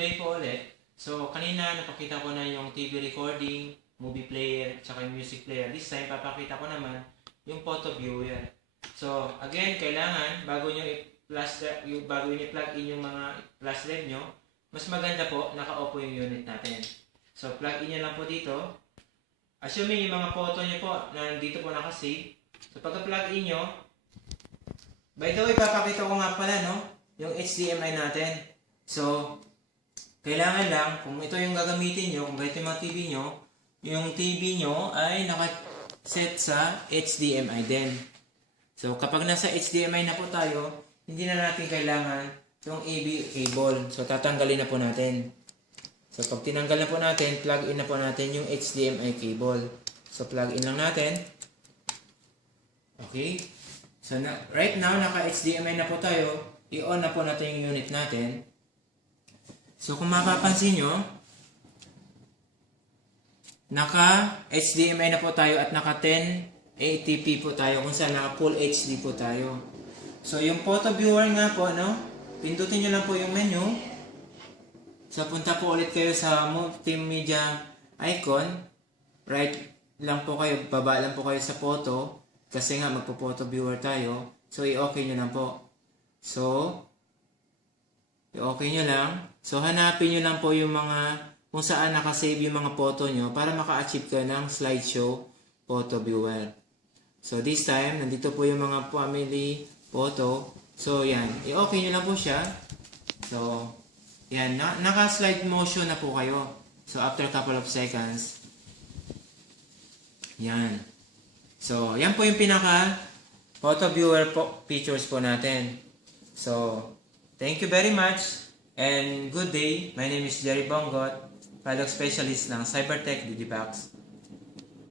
day po ulit. So, kanina napakita ko na yung TV recording, movie player, tsaka yung music player. This time, papakita ko naman yung photo viewer. So, again, kailangan, bago nyo i-plug in yung mga flash drive nyo, mas maganda po, naka-off po yung unit natin. So, plug in nyo lang po dito. Assuming yung mga photo nyo po, nandito po naka-save. So, pagka-plug in nyo, by the way, papakita ko nga pala, no? Yung HDMI natin. So, kailangan lang, kung ito yung gagamitin nyo, kung ganito yung mga TV nyo, yung TV nyo ay naka-set sa HDMI din. So, kapag nasa HDMI na po tayo, hindi na natin kailangan yung AV cable. So, tatanggalin na po natin. So, pag tinanggal na po natin, plug in na po natin yung HDMI cable. So, plug in lang natin. Okay. So, right now, naka-HDMI na po tayo. I-on na po natin yung unit natin. So, kung mapapansin nyo, naka-HDMI na po tayo at naka-1080p po tayo kung saan naka-full HD po tayo. So, yung photo viewer nga po, no? Pindutin nyo lang po yung menu. So, punta po ulit kayo sa multimedia icon. Right lang po kayo, baba lang po kayo sa photo. Kasi nga, magpo-photo viewer tayo. So, i-okay nyo lang po. So, i-okay nyo lang. So, hanapin nyo lang po yung mga, kung saan nakasave yung mga photo nyo para maka-achieve ka ng slideshow photo viewer. So, this time, nandito po yung mga family photo. So, yan. I-okay nyo lang po siya. So, yan. Naka-slide motion na po kayo. So, after a couple of seconds. Yan. So, yan po yung pinaka photo viewer po, features po natin. So, thank you very much. And good day, my name is Jerry Bongot, Pilot Specialist ng Cybertech Digibox.